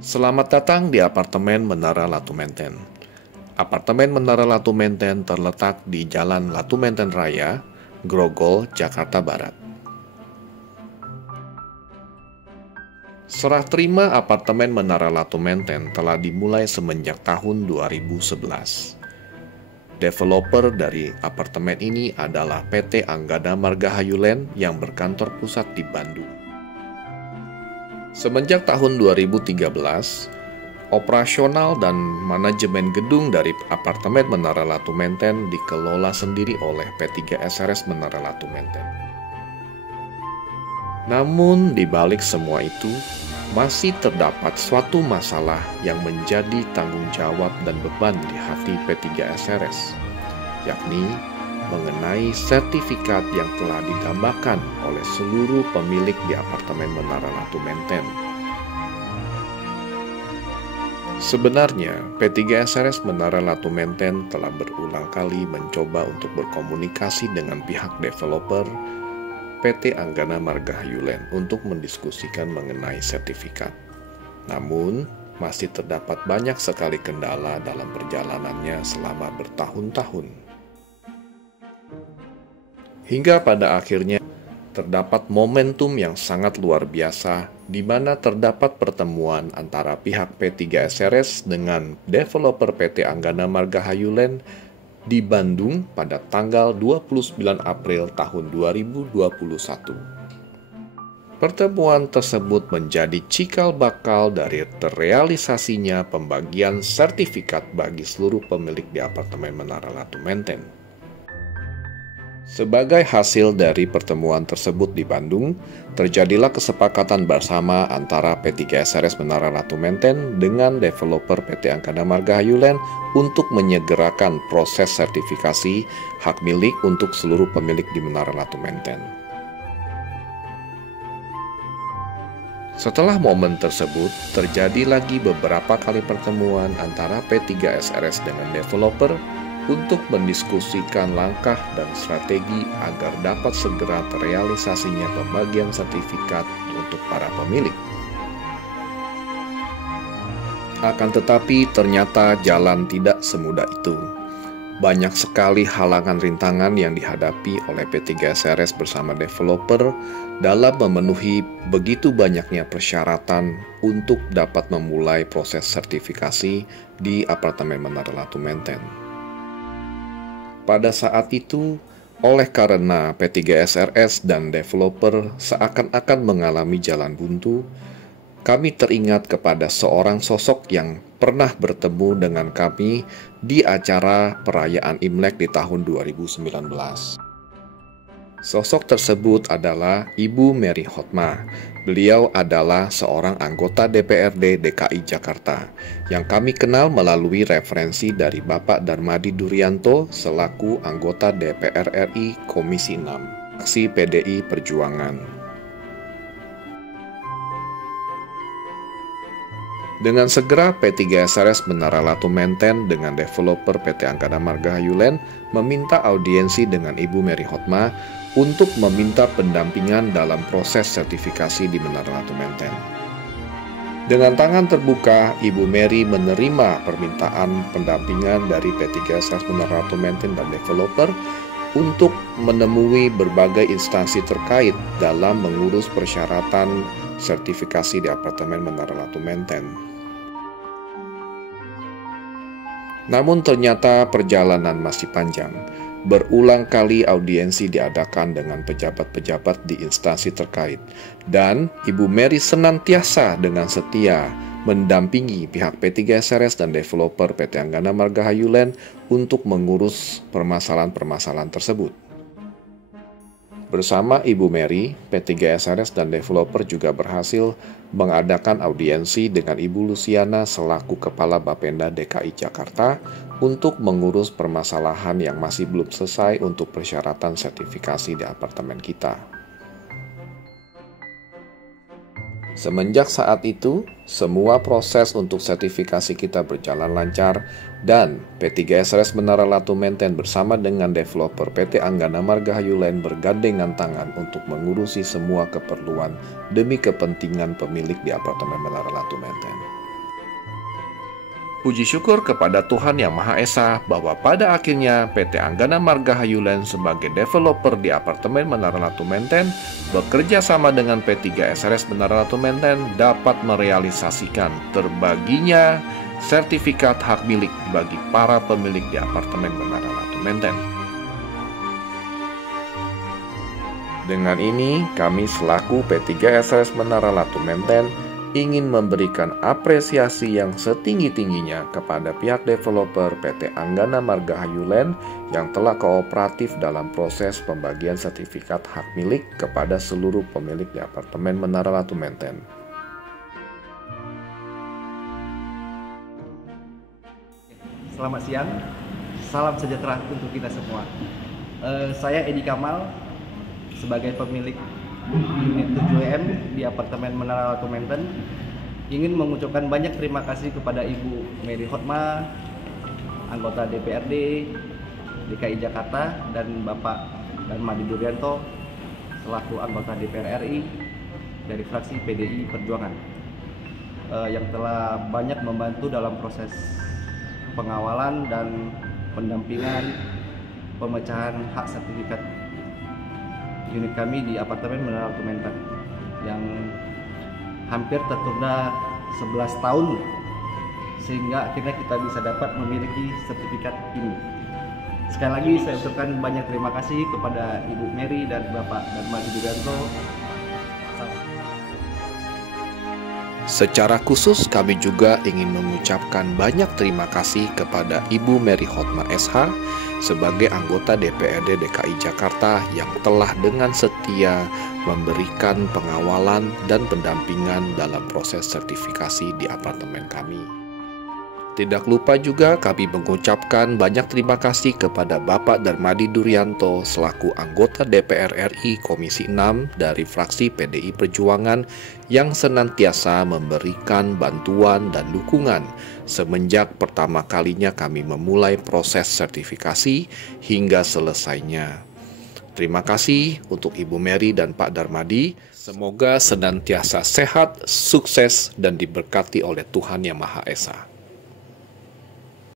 Selamat datang di apartemen Menara Latu Menten. Apartemen Menara Latu Menten terletak di Jalan Latu Menten Raya, Grogol, Jakarta Barat. Serah terima apartemen Menara Latu Menten telah dimulai semenjak tahun 2011. Developer dari apartemen ini adalah PT Anggana Margahayu Land yang berkantor pusat di Bandung. Semenjak tahun 2013, operasional dan manajemen gedung dari apartemen Menara Latu Menten dikelola sendiri oleh P3 SRS Menara Latu Menten. Namun di balik semua itu, masih terdapat suatu masalah yang menjadi tanggung jawab dan beban di hati P3 SRS, yakni mengenai sertifikat yang telah ditambahkan oleh seluruh pemilik di apartemen Menara Latu Menten. Sebenarnya, P3 SRS Menara Latu Menten telah berulang kali mencoba untuk berkomunikasi dengan pihak developer PT Anggana Margahayu Land untuk mendiskusikan mengenai sertifikat. Namun, masih terdapat banyak sekali kendala dalam perjalanannya selama bertahun-tahun. Hingga pada akhirnya terdapat momentum yang sangat luar biasa di mana terdapat pertemuan antara pihak P3 SRS dengan developer PT Anggana Margahayu Land di Bandung pada tanggal 29 April tahun 2021. Pertemuan tersebut menjadi cikal bakal dari terrealisasinya pembagian sertifikat bagi seluruh pemilik di apartemen Menara Latu Menten. Sebagai hasil dari pertemuan tersebut di Bandung, terjadilah kesepakatan bersama antara P3 SRS Menara Latu Menten dengan developer PT Anggana Margahayu Land untuk menyegerakan proses sertifikasi hak milik untuk seluruh pemilik di Menara Latu Menten. Setelah momen tersebut, terjadi lagi beberapa kali pertemuan antara P3 SRS dengan developer untuk mendiskusikan langkah dan strategi agar dapat segera terrealisasinya pembagian sertifikat untuk para pemilik. Akan tetapi ternyata jalan tidak semudah itu. Banyak sekali halangan rintangan yang dihadapi oleh P3 SRS bersama developer dalam memenuhi begitu banyaknya persyaratan untuk dapat memulai proses sertifikasi di apartemen Menara Latu Menten. Pada saat itu, oleh karena P3 SRS dan developer seakan-akan mengalami jalan buntu, kami teringat kepada seorang sosok yang pernah bertemu dengan kami di acara perayaan Imlek di tahun 2019. Sosok tersebut adalah Ibu Mary Hotma. Beliau adalah seorang anggota DPRD DKI Jakarta yang kami kenal melalui referensi dari Bapak Darmadi Duryanto selaku anggota DPR RI Komisi 6, fraksi PDI Perjuangan. Dengan segera P3 SRS Menara Latu Menten dengan developer PT Anggana Margahayu Land meminta audiensi dengan Ibu Mary Hotma untuk meminta pendampingan dalam proses sertifikasi di Menara Latu Menten. Dengan tangan terbuka, Ibu Mary menerima permintaan pendampingan dari P3 SRS Menara Latu Menten dan developer untuk menemui berbagai instansi terkait dalam mengurus persyaratan sertifikasi di apartemen Menara Latu Menten. Namun ternyata perjalanan masih panjang. Berulang kali audiensi diadakan dengan pejabat-pejabat di instansi terkait, dan Ibu Mary senantiasa dengan setia mendampingi pihak P3 SRS dan developer PT Anggana Margahayu Land untuk mengurus permasalahan-permasalahan tersebut. Bersama Ibu Mary, P3 SRS dan developer juga berhasil mengadakan audiensi dengan Ibu Luciana selaku Kepala Bapenda DKI Jakarta untuk mengurus permasalahan yang masih belum selesai untuk persyaratan sertifikasi di apartemen kita. Semenjak saat itu, semua proses untuk sertifikasi kita berjalan lancar dan P3 SRS Menara Latu Menten bersama dengan developer PT Anggana Margahayu Land bergandengan tangan untuk mengurusi semua keperluan demi kepentingan pemilik di apartemen Menara Latu Menten. Puji syukur kepada Tuhan Yang Maha Esa bahwa pada akhirnya PT Anggana Marga Hayulen sebagai developer di apartemen Menara Latu Menten bekerja sama dengan P3 SRS Menara Latu Menten dapat merealisasikan terbaginya sertifikat hak milik bagi para pemilik di apartemen Menara Latu Menten. Dengan ini, kami selaku P3 SRS Menara Latu Menten ingin memberikan apresiasi yang setinggi-tingginya kepada pihak developer PT Anggana Marga Hayulen yang telah kooperatif dalam proses pembagian sertifikat hak milik kepada seluruh pemilik di apartemen Menara Latu Menten. Selamat siang, salam sejahtera untuk kita semua. Saya Edi Kamal sebagai pemilik unit 7M di apartemen Menara Latu Menten ingin mengucapkan banyak terima kasih kepada Ibu Mary Hotma, anggota DPRD DKI Jakarta, dan Bapak Darmadi Duryanto selaku anggota DPR RI dari fraksi PDI Perjuangan yang telah banyak membantu dalam proses pengawalan dan pendampingan pemecahan hak sertifikat unit kami di apartemen Menara Latu Menten yang hampir tertunda 11 tahun sehingga akhirnya kita bisa dapat memiliki sertifikat ini. Sekali lagi saya ucapkan banyak terima kasih kepada Ibu Mary dan Bapak Darmadi Duryanto. Secara khusus kami juga ingin mengucapkan banyak terima kasih kepada Ibu Mary Hotma SH sebagai anggota DPRD DKI Jakarta yang telah dengan setia memberikan pengawalan dan pendampingan dalam proses sertifikasi di apartemen kami. Tidak lupa juga kami mengucapkan banyak terima kasih kepada Bapak Darmadi Duryanto selaku anggota DPR RI Komisi 6 dari fraksi PDI Perjuangan yang senantiasa memberikan bantuan dan dukungan semenjak pertama kalinya kami memulai proses sertifikasi hingga selesainya. Terima kasih untuk Ibu Mary dan Pak Darmadi. Semoga senantiasa sehat, sukses, dan diberkati oleh Tuhan Yang Maha Esa.